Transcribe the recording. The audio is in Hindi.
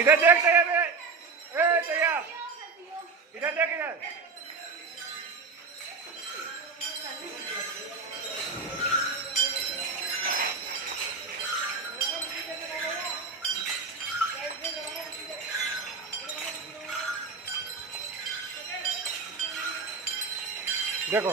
इधर देख तैयार है। ए तैयार, इधर देख इधर। देखो